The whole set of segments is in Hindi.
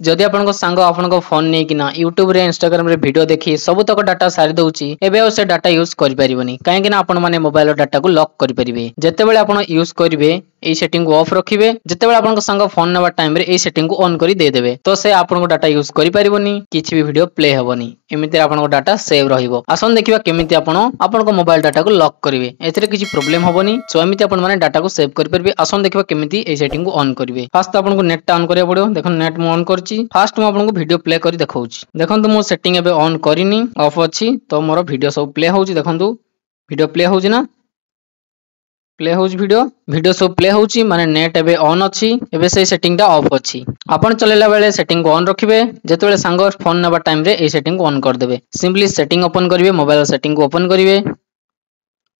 जदि आपन सांग आपन फोन नहीं कि यूट्यूब रे इंस्टाग्राम रे वीडियो देखी सब तक डाटा सारी दउची एबे से डाटा यूज करि परिबनी काहे आपण माने मोबाइल डाटा को लॉक करि परिबे जेतेबेले आपण यूज करिवे ए सेटिंग को ऑफ रखिबे जेतेबेले आपन संग फोन नेबा टाइम रे ए सेटिंग को ऑन करि दे देबे तो से आपन को डाटा यूज करि परिबनी किछि भी वीडियो प्ले हेबनी एमिति आपन को डाटा सेव रहिबो आसन देखिबा केमिति आपन को मोबाइल डाटा को लॉक करिवे एथिरे किछि प्रॉब्लम हेबनी सो एमिति आपन माने डाटा को सेव करि परिबे आसन देखिबा केमिति ए सेटिंग को ऑन करिवे फास्ट आपन को नेट ऑन करिया पड़ियो देखो नेट मो ऑन करछि फास्ट मो आपन को वीडियो प्ले करि देखाउछि देखंतु मो सेटिंग एबे ऑन करिनी ऑफ अछि तो मोर वीडियो सब प्ले होउछि देखंतु वीडियो प्ले होउछि ना प्ले होउछि वीडियो सब प्ले होउछि माने नेट एबे ऑन अछि एबे से सेटिंग टा ऑफ अछि आपण चलेला बेले सेटिंग को ऑन रखिबे जेतेबेले सांग फोन नेबा टाइम रे ए सेटिंग को ऑन कर देबे सिंपली सेटिंग ओपन करिवे मोबाइल सेटिंग को ओपन करिवे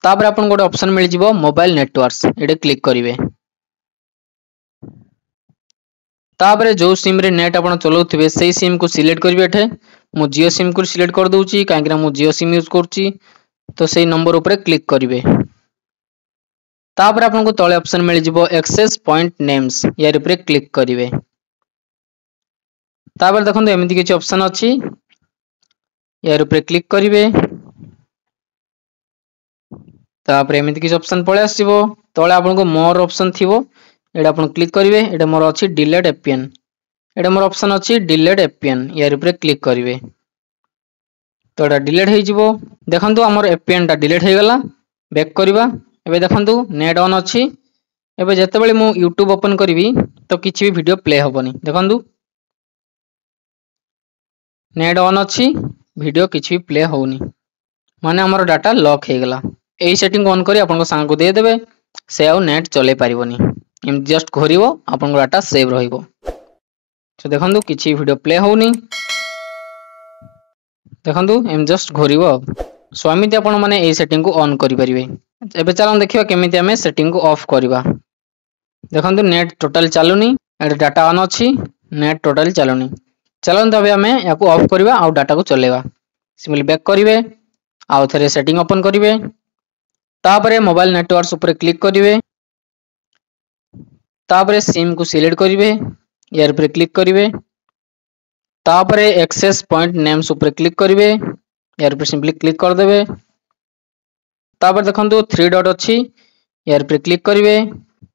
तापर आपण गोटे ऑप्शन मिल जिवो मोबाइल नेटवर्क्स एडे क्लिक करिवे तापर जो सिम रे नेट आपण चलाउथिबे सेही सिम को सिलेक्ट करिवे एठे मु जियो सिम को सिलेक्ट कर दउची काहेकि मु जियो सिम यूज करची तो सेही नंबर ऊपर क्लिक करिवे तापर आपन को तळे ऑप्शन मिल जिवो एक्सेस पॉइंट नेम्स यार ऊपर क्लिक करिवे तापर देखंतु एमिति किछ ऑप्शन अछि यार ऊपर क्लिक करिवे तापर एमिति किछ ऑप्शन पळे आसीबो तळे आपन को मोर ऑप्शन थिबो एडा अपन क्लिक करिवे एडा मोर अछि डिलीट एपीएन एडा मोर ऑप्शन अछि डिलीट एपीएन यार ऊपर क्लिक करिवे तो एडा डिलीट हे जिवो देखंतु हमर एपीएन टा डिलीट हे गला बैक करबा एबे देखंतु नेट ऑन अछि एबे जेतेबेले मु YouTube ओपन करबी तो किछि भी वीडियो प्ले होबनी देखंतु नेट ऑन अछि वीडियो किछि भी प्ले होउनी माने हमर डाटा लॉक हे गला एई सेटिंग ऑन करी आपन को सांग को दे देबे से आ नेट चले परिबनी एम जस्ट घोरिबो आपन को डाटा सेव रहिबो तो देखंतु किछि वीडियो प्ले होउनी देखंतु एम जस्ट घोरिबो सो एमिति आपन माने ए सेटिंग को ऑन करि परिबे एबे चलन देखिबा केमिति हमें सेटिंग को ऑफ करबा देखंतु नेट टोटल चालुनी एडे डाटा ऑन अछि नेट टोटल चालुनी चलन तबे हमें याको ऑफ करबा आ डाटा को चलेबा सिंपली बैक करिवे आ थरे सेटिंग ओपन करिवे तापरे मोबाइल नेटवर्क्स ऊपर क्लिक करिवे तापरे सिम को सिलेक्ट करिवे यार ऊपर क्लिक करिवे तापरे एक्सेस पॉइंट नेम्स ऊपर क्लिक करिवे यार ऊपर सिंपली क्लिक कर देबे तापर देखंतु 3 डॉट अछि यार ऊपर क्लिक करिवे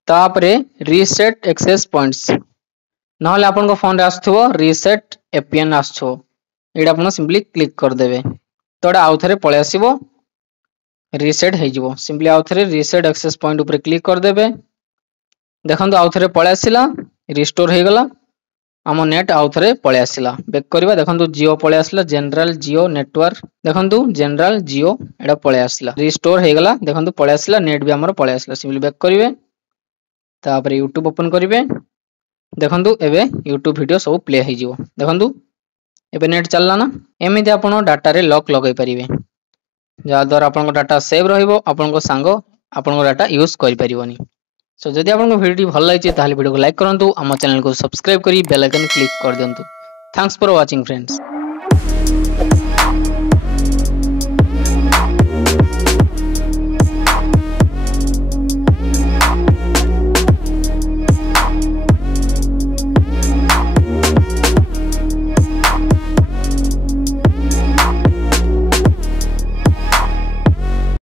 तापरे रीसेट एक्सेस पॉइंट्स नहले आपन को फोन रे आस्थो रीसेट एपीएन आस्थो एडा आपन सिंपली क्लिक कर देबे तोडा आउ थरे पळे आसीबो रीसेट हे जिवो सिंपली आउ थरे रीसेट एक्सेस पॉइंट ऊपर क्लिक कर देबे देखंतु आउ थरे पळे आसिला रिस्टोर हे गला आमो नेट आउ थरे पळे आसिला बैक करबा देखंतु जियो पळे आसिला जनरल जियो नेटवर्क देखंतु जनरल जियो एडा पळे आसिला रिस्टोर हे गला देखंतु पळे आसिला नेट भी हमर पळे आसिला सिंपली बैक करिवे तापर YouTube ओपन करिवे देखंतु एबे YouTube वीडियो सब प्ले हे जिवो देखंतु एबे नेट चलला ना एमिति आपण डाटा रे लॉक लगाई परिवे जा द्वारा आपण को डाटा सेव रहिबो आपण को सांग आपण को डाटा यूज करि परिबोनी सो जदि आपन को वीडियो भल लागिछि ताले वीडियो को लाइक करंतु हम चैनल को सब्सक्राइब करी बेल आइकन क्लिक कर दियंतु थैंक्स फॉर वाचिंग फ्रेंड्स।